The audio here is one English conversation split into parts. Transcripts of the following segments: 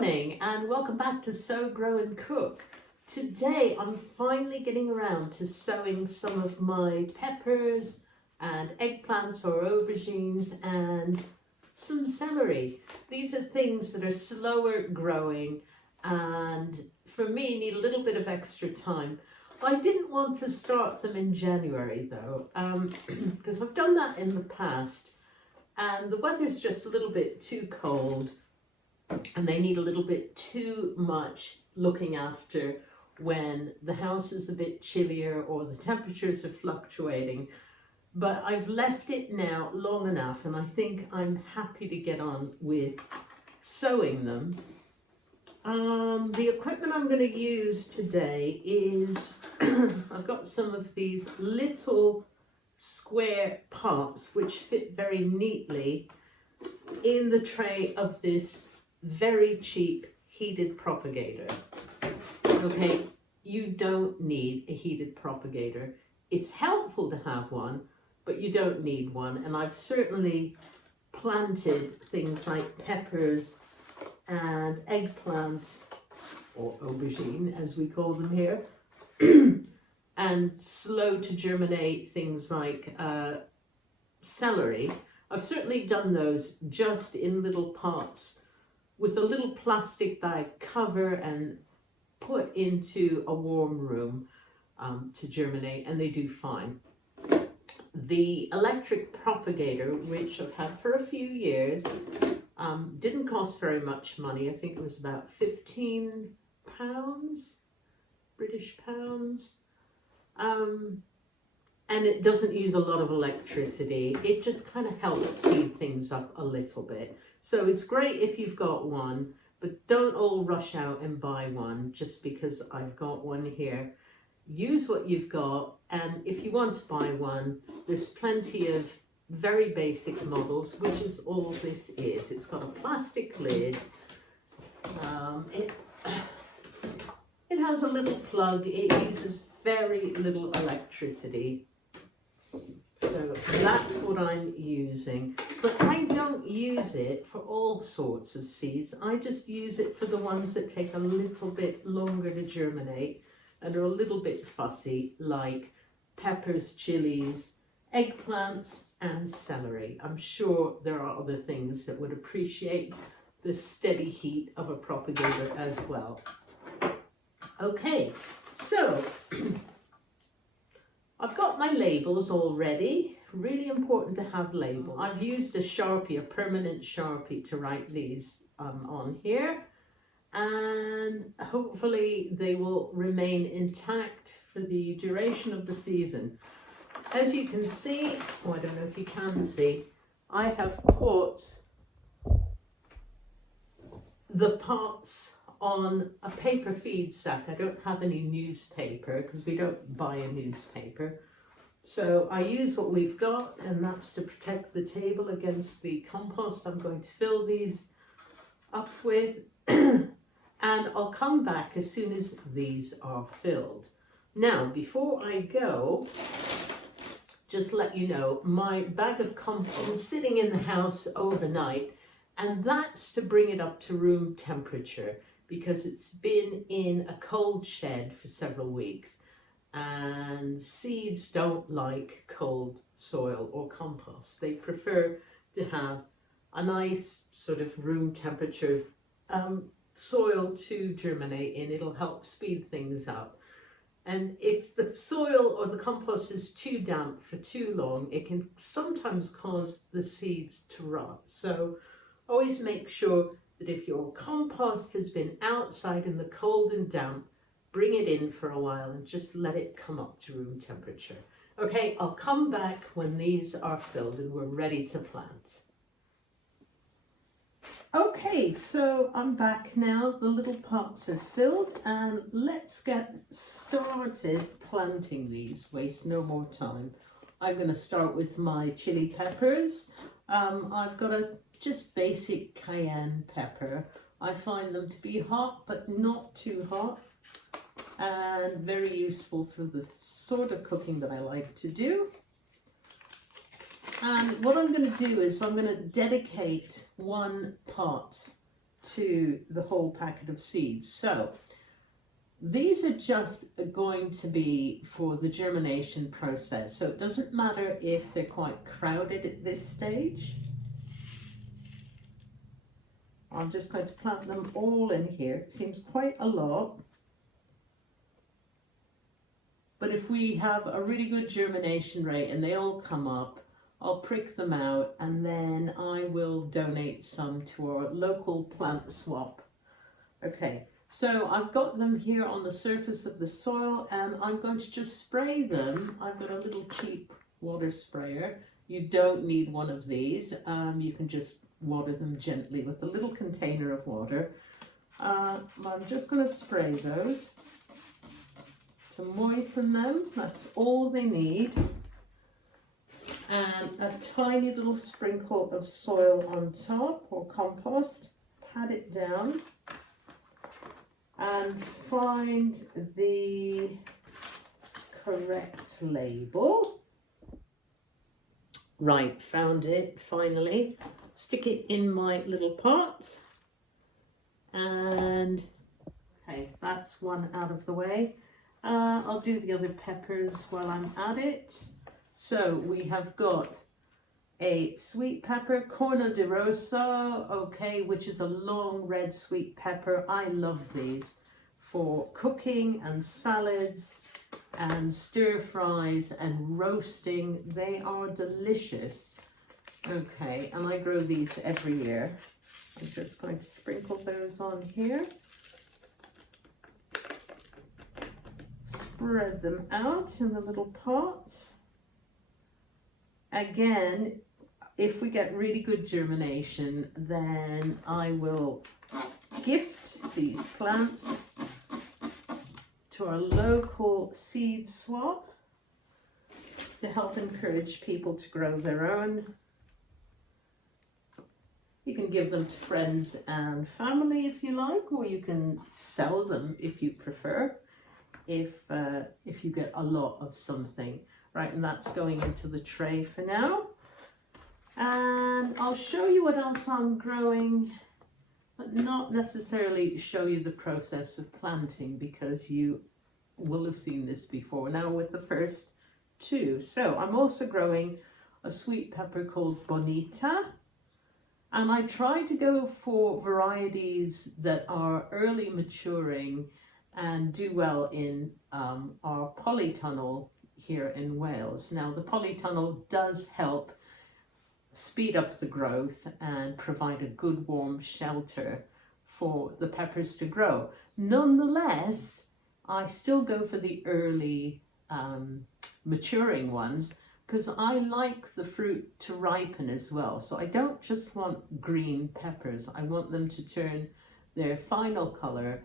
morning and welcome back to Sow, Grow and Cook. Today I'm finally getting around to sowing some of my peppers and eggplants or aubergines and some celery. These are things that are slower growing and for me need a little bit of extra time. I didn't want to start them in January though, because I've done that in the past and the weather's just a little bit too cold and they need a little bit too much looking after when the house is a bit chillier or the temperatures are fluctuating. But I've left it now long enough and I think I'm happy to get on with sowing them. The equipment I'm going to use today is, I've got some of these little square pots which fit very neatly in the tray of this very cheap heated propagator. Okay, you don't need a heated propagator. It's helpful to have one, but you don't need one. And I've certainly planted things like peppers and eggplants, or aubergine as we call them here, and slow to germinate things like celery. I've certainly done those just in little pots with a little plastic bag cover and put into a warm room to germinate, and they do fine. The electric propagator, which I've had for a few years, didn't cost very much money. I think it was about £15, British pounds. And it doesn't use a lot of electricity. It just kind of helps speed things up a little bit. So it's great if you've got one, but don't all rush out and buy one just because I've got one here. Use what you've got, and if you want to buy one, there's plenty of very basic models, which is all this is. It's got a plastic lid. It has a little plug. It uses very little electricity. So that's what I'm using. But I don't use it for all sorts of seeds. I just use it for the ones that take a little bit longer to germinate and are a little bit fussy, like peppers, chilies, eggplants and celery. I'm sure there are other things that would appreciate the steady heat of a propagator as well. Okay, so I've got my labels already. Really important to have labels. I've used a Sharpie, a permanent Sharpie, to write these on here, and hopefully they will remain intact for the duration of the season. As you can see, oh, I don't know if you can see, I have put the pots on a paper feed sack. I don't have any newspaper because we don't buy a newspaper. So I use what we've got, and that's to protect the table against the compost I'm going to fill these up with. And I'll come back as soon as these are filled. Now, before I go, just let you know, my bag of compost has been sitting in the house overnight, and that's to bring it up to room temperature because it's been in a cold shed for several weeks. And seeds don't like cold soil or compost. They prefer to have a nice sort of room temperature soil to germinate in. It'll help speed things up. And if the soil or the compost is too damp for too long, it can sometimes cause the seeds to rot. So always make sure that if your compost has been outside in the cold and damp, bring it in for a while and just let it come up to room temperature. Okay, I'll come back when these are filled and we're ready to plant. Okay, so I'm back now. The little pots are filled and let's get started planting these. Waste no more time. I'm going to start with my chili peppers. I've got a just basic cayenne pepper. I find them to be hot but not too hot, and very useful for the sort of cooking that I like to do. And what I'm going to do is I'm going to dedicate one pot to the whole packet of seeds. So these are just going to be for the germination process. So it doesn't matter if they're quite crowded at this stage. I'm just going to plant them all in here. It seems quite a lot. But if we have a really good germination rate and they all come up, I'll prick them out and then I will donate some to our local plant swap. Okay, so I've got them here on the surface of the soil and I'm going to just spray them. I've got a little cheap water sprayer. You don't need one of these. You can just water them gently with a little container of water. I'm just going to spray those to moisten them. That's all they need. And a tiny little sprinkle of soil on top, or compost. Pat it down and find the correct label. Right, found it finally. Stick it in my little pot. And okay, that's one out of the way. I'll do the other peppers while I'm at it. So we have got a sweet pepper, Corno di Rosso, okay, which is a long red sweet pepper. I love these for cooking and salads and stir fries and roasting. They are delicious. Okay, and I grow these every year. I'm just going to sprinkle those on here. Spread them out in the little pot. Again, if we get really good germination, then I will gift these plants to our local seed swap to help encourage people to grow their own. You can give them to friends and family if you like, or you can sell them if you prefer, if you get a lot of something. Right, and that's going into the tray for now. And I'll show you what else I'm growing, but not necessarily show you the process of planting because you will have seen this before now with the first two. So I'm also growing a sweet pepper called Bonita. And I try to go for varieties that are early maturing and do well in our polytunnel here in Wales. Now the polytunnel does help speed up the growth and provide a good warm shelter for the peppers to grow. Nonetheless, I still go for the early maturing ones because I like the fruit to ripen as well. So I don't just want green peppers, I want them to turn their final color.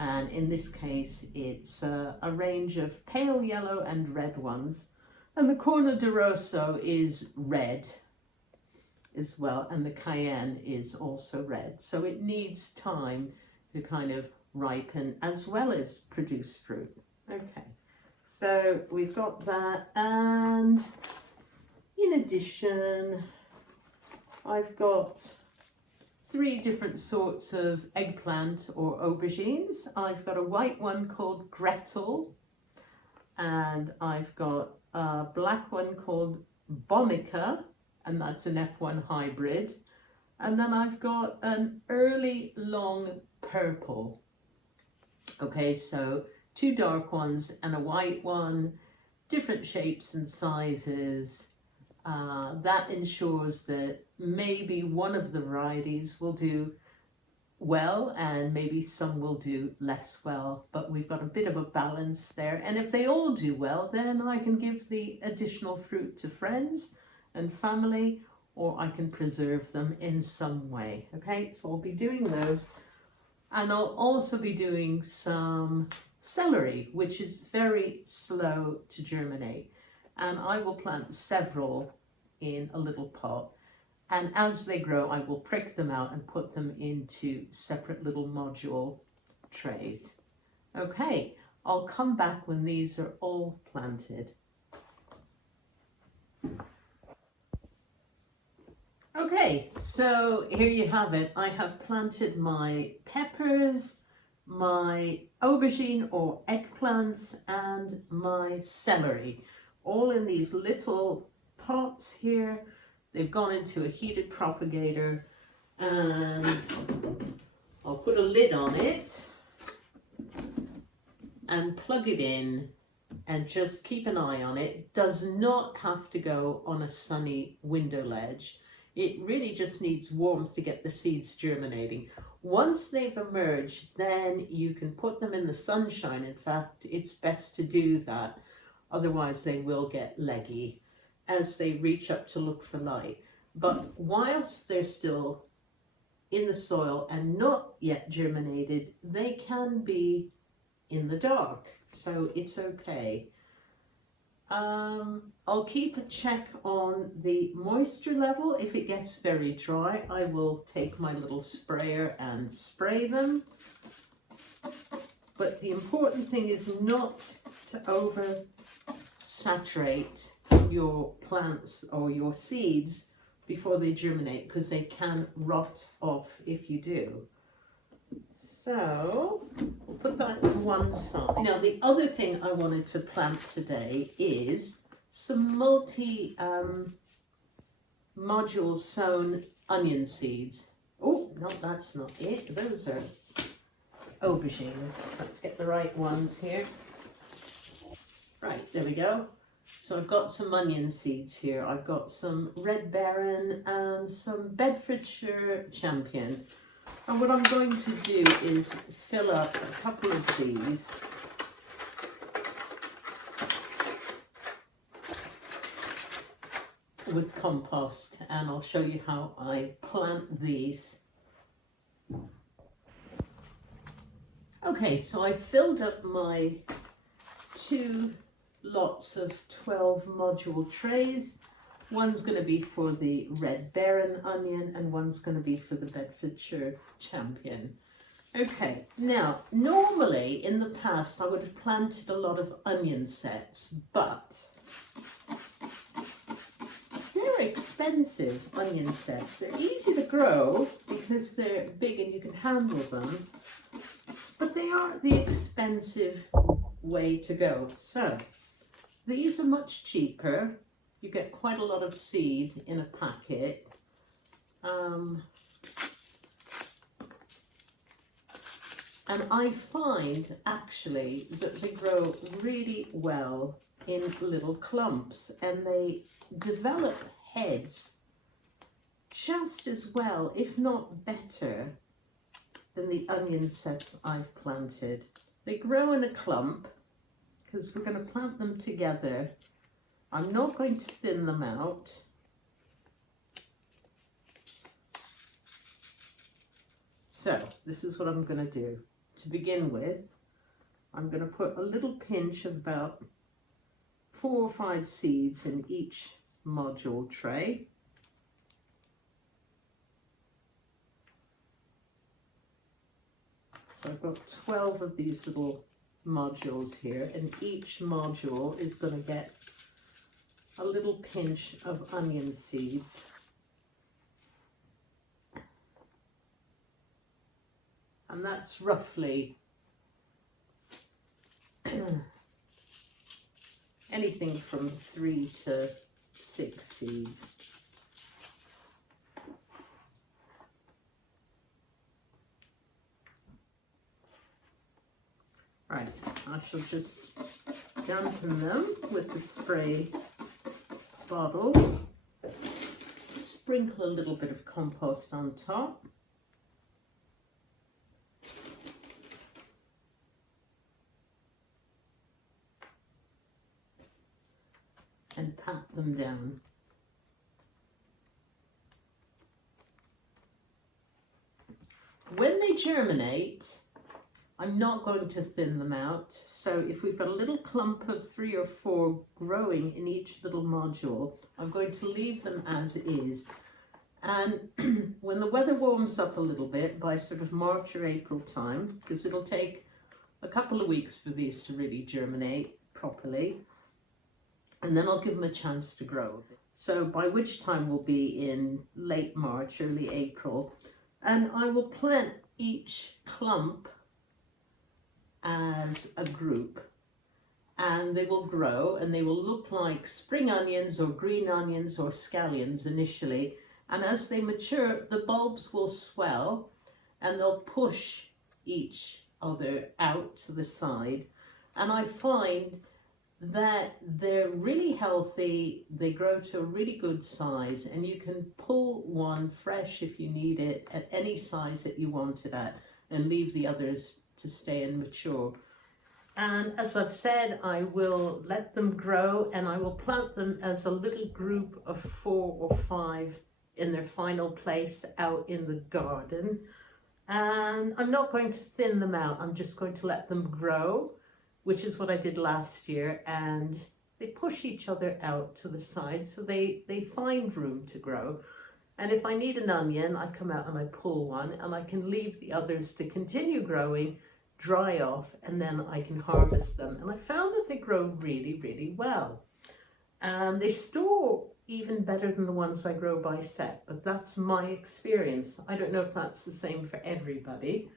And in this case, it's a range of pale yellow and red ones. And the Corno di Rosso is red as well, and the Cayenne is also red. So it needs time to kind of ripen as well as produce fruit. Okay, so we've got that. And in addition, I've got 3 different sorts of eggplant or aubergines. I've got a white one called Gretel, and I've got a black one called Bonica, and that's an F1 hybrid. And then I've got an early long purple. Okay, so 2 dark ones and a white one, different shapes and sizes. That ensures that maybe one of the varieties will do well and maybe some will do less well, but we've got a bit of a balance there. And if they all do well, then I can give the additional fruit to friends and family, or I can preserve them in some way. Okay, so I'll be doing those. And I'll also be doing some celery, which is very slow to germinate. And I will plant several in a little pot. And as they grow, I will prick them out and put them into separate little module trays. Okay, I'll come back when these are all planted. Okay, so here you have it. I have planted my peppers, my aubergine or eggplants, and my celery, all in these little pots here. They've gone into a heated propagator, and I'll put a lid on it and plug it in and just keep an eye on it. It does not have to go on a sunny window ledge. It really just needs warmth to get the seeds germinating. Once they've emerged, then you can put them in the sunshine. In fact, it's best to do that. Otherwise, they will get leggy as they reach up to look for light. But whilst they're still in the soil and not yet germinated, they can be in the dark. So it's okay. I'll keep a check on the moisture level. If it gets very dry, I will take my little sprayer and spray them. But the important thing is not to over saturate your plants or your seeds before they germinate, because they can rot off if you do. So we'll put that to one side. Now the other thing I wanted to plant today is some module sown onion seeds. Oh, no, that's not it. Those are aubergines. Let's get the right ones here. Right, there we go. So I've got some onion seeds here. I've got some Red Baron and some Bedfordshire Champion. And what I'm going to do is fill up a couple of these with compost, and I'll show you how I plant these. Okay, so I filled up my 2 lots of 12 module trays. One's going to be for the Red Baron onion and one's going to be for the Bedfordshire Champion. Okay, now normally in the past I would have planted a lot of onion sets, but they're expensive, onion sets. They're easy to grow because they're big and you can handle them, but they are the expensive way to go. So these are much cheaper. You get quite a lot of seed in a packet. And I find actually that they grow really well in little clumps, and they develop heads just as well, if not better, than the onion sets I've planted. They grow in a clump because we're going to plant them together. I'm not going to thin them out. So this is what I'm going to do. To begin with, I'm going to put a little pinch of about 4 or 5 seeds in each module tray. So I've got 12 of these little modules here, and each module is going to get a little pinch of onion seeds. And that's roughly anything from 3 to 6 seeds. Right, I shall just dampen them with the spray bottle, sprinkle a little bit of compost on top, and pat them down. When they germinate, I'm not going to thin them out. So if we've got a little clump of 3 or 4 growing in each little module, I'm going to leave them as is. And when the weather warms up a little bit by sort of March or April time, because it'll take a couple of weeks for these to really germinate properly, and then I'll give them a chance to grow. So by which time will be in late March, early April. And I will plant each clump as a group, and they will grow and they will look like spring onions or green onions or scallions initially. And as they mature, the bulbs will swell and they'll push each other out to the side. And I find that they're really healthy, they grow to a really good size, and you can pull one fresh if you need it at any size that you want it at, and leave the others to stay and mature. And as I've said, I will let them grow and I will plant them as a little group of 4 or 5 in their final place out in the garden. And I'm not going to thin them out, I'm just going to let them grow, which is what I did last year, and they push each other out to the side so they find room to grow. And if I need an onion, I come out and I pull one, and I can leave the others to continue growing, dry off, and then I can harvest them. And I found that they grow really, really well. And they store even better than the ones I grow by set, but that's my experience. I don't know if that's the same for everybody.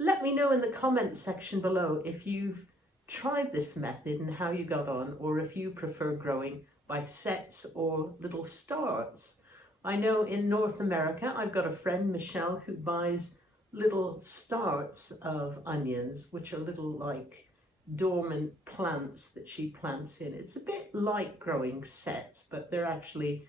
Let me know in the comments section below if you've tried this method and how you got on, or if you prefer growing by sets or little starts. I know in North America, I've got a friend, Michelle, who buys little starts of onions, which are little like dormant plants that she plants in. It's a bit like growing sets, but they're actually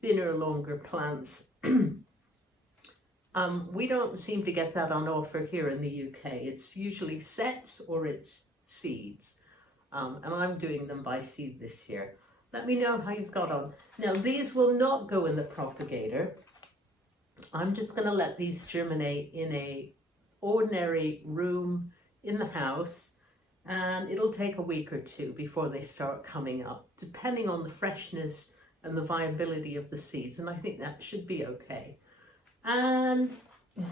thinner, longer plants. We don't seem to get that on offer here in the UK. It's usually sets or it's seeds. And I'm doing them by seed this year. Let me know how you've got on. Now, these will not go in the propagator. I'm just going to let these germinate in a ordinary room in the house, and it'll take a week or 2 before they start coming up, depending on the freshness and the viability of the seeds, and I think that should be okay. And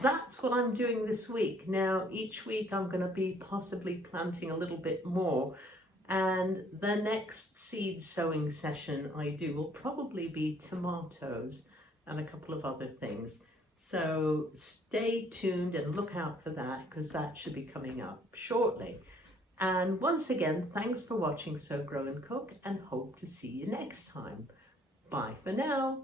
that's what I'm doing this week. Now, each week I'm going to be possibly planting a little bit more, and the next seed sowing session I do will probably be tomatoes and a couple of other things. So stay tuned and look out for that, because that should be coming up shortly. And once again, thanks for watching Sow, Grow and Cook, and hope to see you next time. Bye for now.